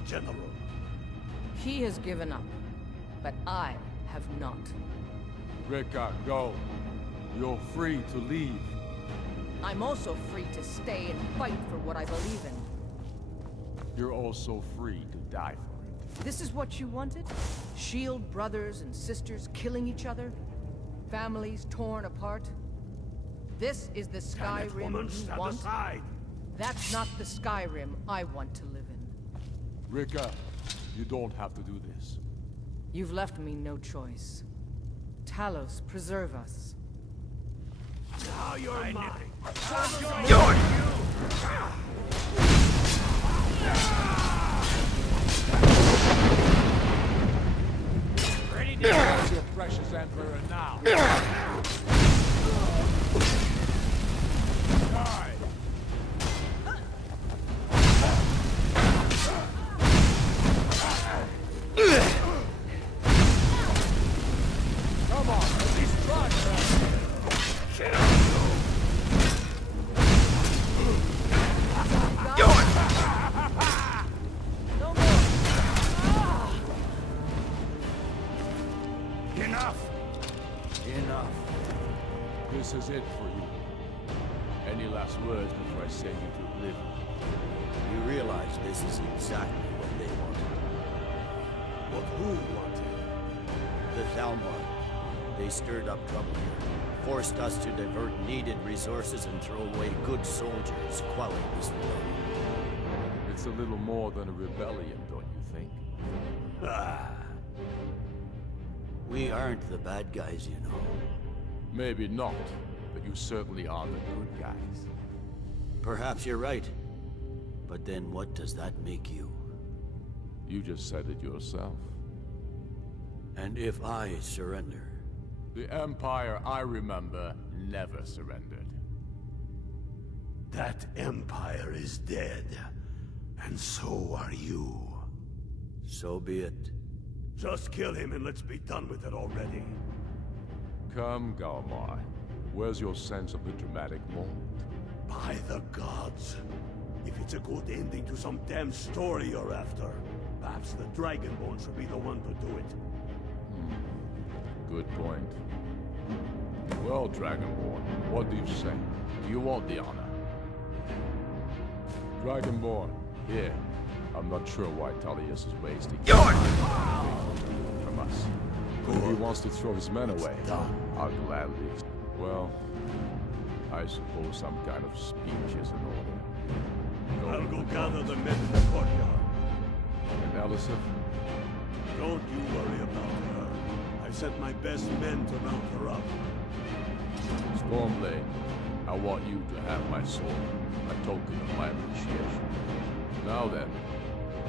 the General. He has given up, but I have not. Rika, go. You're free to leave. I'm also free to stay and fight for what I believe in. You're also free to die for it. This is what you wanted? Shield brothers and sisters killing each other? Families torn apart? This is the Skyrim woman, you stand want? aside. That's not the Skyrim I want to live in. Rika, you don't have to do this. You've left me no choice. Talos, preserve us. Now you're mine. Ready to use your precious Emperor now. Die. Come on, at least try that. No more! Enough! Enough. This is it for you. Any last words before I send you to oblivion? You realize this is exactly what they wanted. What who wanted? The Thalmor. They stirred up trouble here, forced us to divert needed resources and throw away good soldiers, quelling this rebellion. It's a little more than a rebellion, don't you think? Ah. We aren't the bad guys, you know. Maybe not, but you certainly are the good guys. Perhaps you're right. But then what does that make you? You just said it yourself. And if I surrender? The Empire I remember never surrendered. That Empire is dead. And so are you. So be it. Just kill him and let's be done with it already. Come, Galmar. Where's your sense of the dramatic moment? By the gods. If it's a good ending to some damn story you're after, perhaps the Dragonborn should be the one to do it. Good point. Well, Dragonborn, what do you say? Do you want the honor? Dragonborn, here. I'm not sure why Tullius is wasting from us. But if he wants to throw his men away, I'll gladly. Well, I suppose some kind of speech is in order. I'll go gather the men in the courtyard. And Elisabeth? Don't you worry about her. I sent my best men to mount her up. Stormblade, I want you to have my sword, a token of my appreciation. Now then,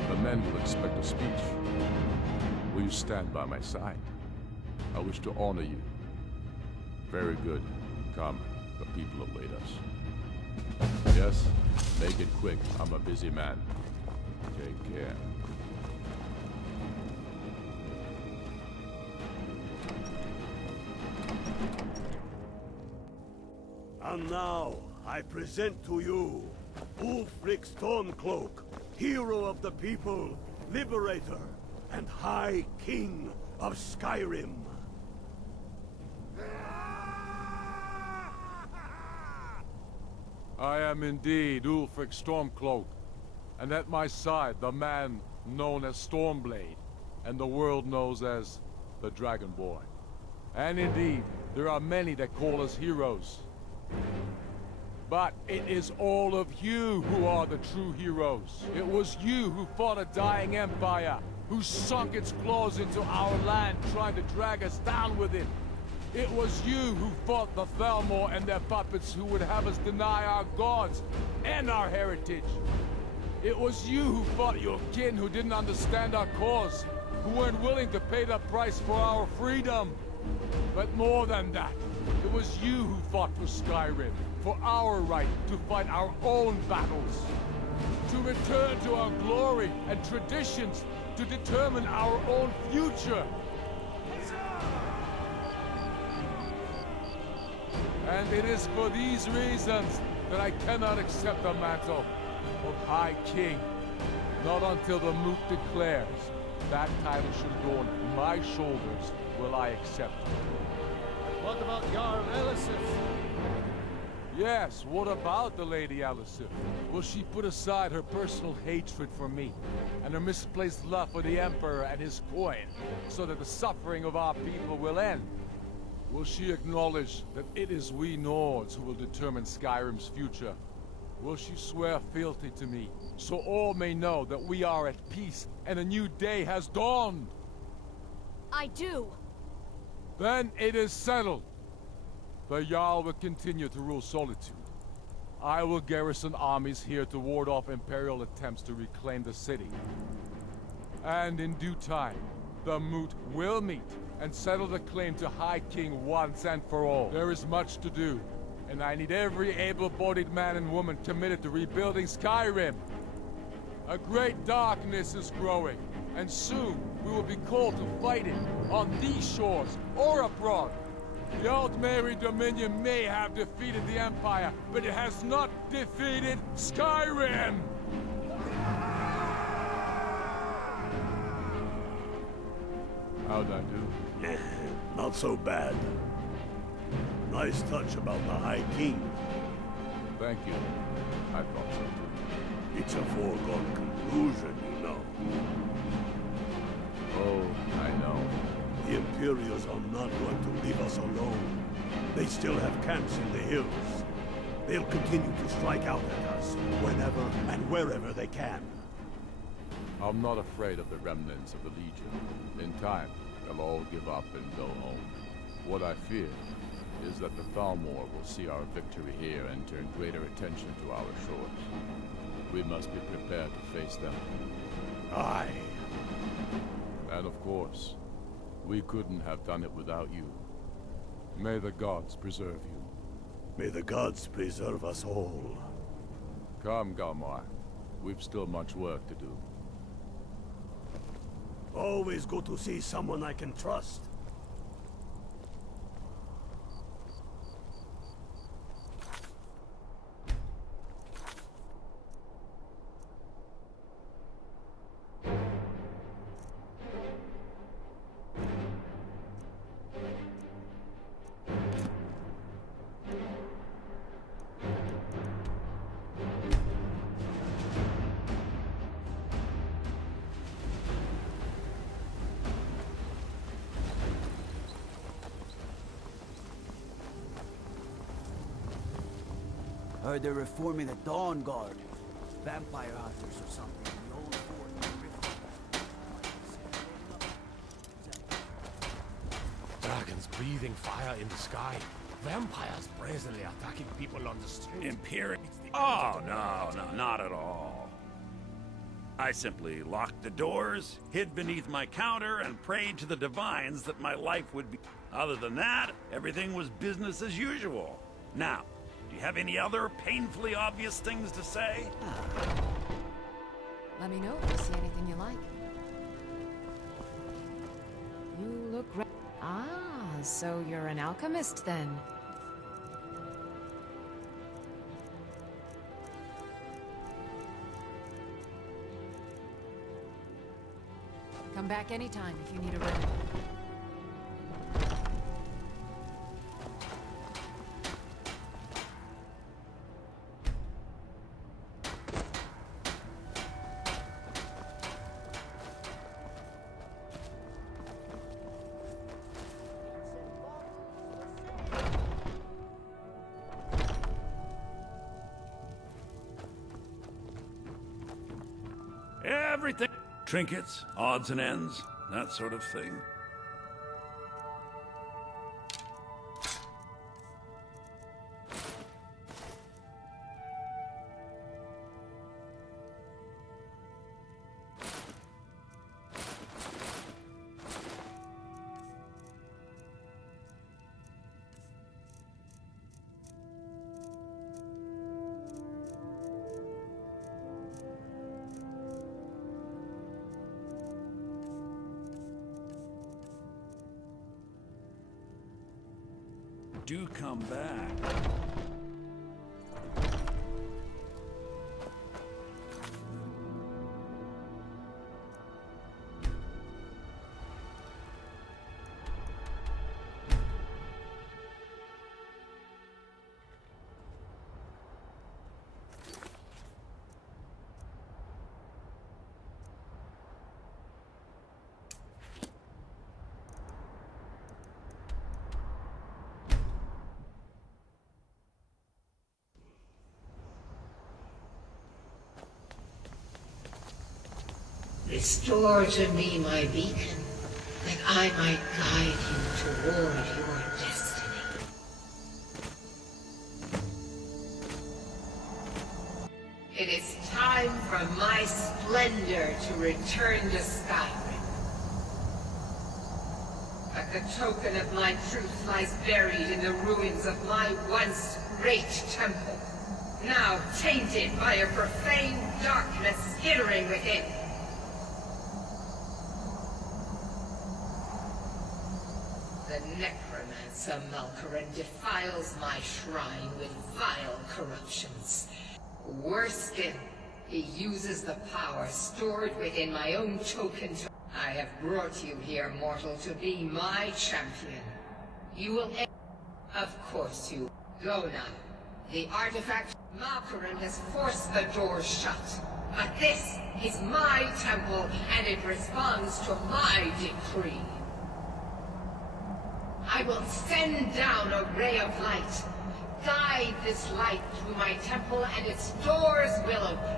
the men will expect a speech. Will you stand by my side? I wish to honor you. Very good. Come, the people await us. Yes, make it quick. I'm a busy man. Take care. And now, I present to you Ulfric Stormcloak, hero of the people, liberator, and High King of Skyrim. I am indeed Ulfric Stormcloak, and at my side the man known as Stormblade, and the world knows as the Dragonborn. And indeed, there are many that call us heroes. But it is all of you who are the true heroes. It was you who fought a dying empire, who sunk its claws into our land, trying to drag us down with it. It was you who fought the Thalmor and their puppets who would have us deny our gods and our heritage. It was you who fought your kin who didn't understand our cause, who weren't willing to pay the price for our freedom. But more than that, it was you who fought for Skyrim, for our right to fight our own battles, to return to our glory and traditions, to determine our own future. And it is for these reasons that I cannot accept the mantle of High King. Not until the moot declares that title should adorn my shoulders will I accept it. What about Jarl Elisif? Yes, what about the Lady Elisif? Will she put aside her personal hatred for me, and her misplaced love for the Emperor and his coin, so that the suffering of our people will end? Will she acknowledge that it is we Nords who will determine Skyrim's future? Will she swear fealty to me, so all may know that we are at peace and a new day has dawned? I do. Then it is settled. The Jarl will continue to rule Solitude. I will garrison armies here to ward off Imperial attempts to reclaim the city. And in due time, the Moot will meet and settle the claim to High King once and for all. There is much to do, and I need every able-bodied man and woman committed to rebuilding Skyrim. A great darkness is growing, and soon we will be called to fight it, on these shores or abroad. The Altmeri Dominion may have defeated the Empire, but it has not defeated Skyrim! How'd I do? Not so bad. Nice touch about the High King. Thank you. I thought so too. It's a foregone conclusion, you know. Oh, I know. The Imperials are not going to leave us alone. They still have camps in the hills. They'll continue to strike out at us whenever and wherever they can. I'm not afraid of the remnants of the Legion. In time, they'll all give up and go home. What I fear is that the Thalmor will see our victory here and turn greater attention to our shores. We must be prepared to face them. Aye. And of course, we couldn't have done it without you. May the gods preserve you. May the gods preserve us all. Come, Galmar. We've still much work to do. Always good to see someone I can trust. Heard they're reforming the Dawn Guard. Vampire hunters or something. The old fort. Dragons breathing fire in the sky. Vampires brazenly attacking people on the street. Imperial? Oh, no, not at all. I simply locked the doors, hid beneath my counter, and prayed to the divines that my life would be... Other than that, everything was business as usual. Now, do you have any other painfully obvious things to say? Let me know if you see anything you like. You look so you're an alchemist then. Come back anytime if you need a remedy. Everything. Trinkets, odds and ends, that sort of thing. Do come back. Restore to me my beacon, that I might guide you toward your destiny. It is time for my splendor to return to Skyrim. But the token of my truth lies buried in the ruins of my once great temple, now tainted by a profane darkness skittering within. The necromancer Malkaran defiles my shrine with vile corruptions. Worse still, he uses the power stored within my own token. I have brought you here, mortal, to be my champion. You will Of course you go now. The artifact Malkaran has forced the doors shut. But this is my temple, and it responds to my decree. I will send down a ray of light. Guide this light through my temple, and its doors will open.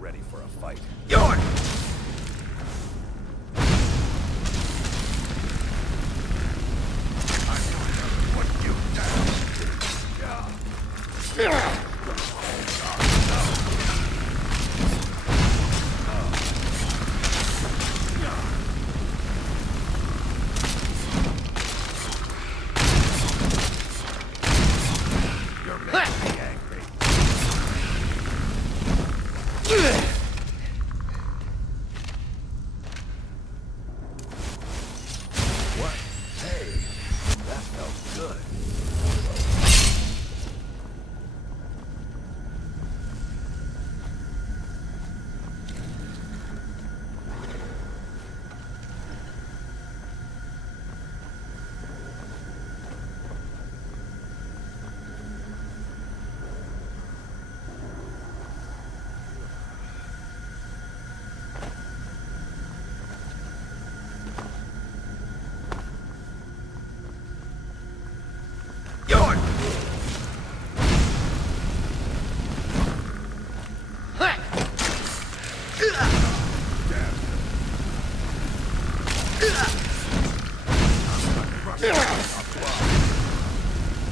Ready for a fight. York! I'm gonna put you down. Yeah.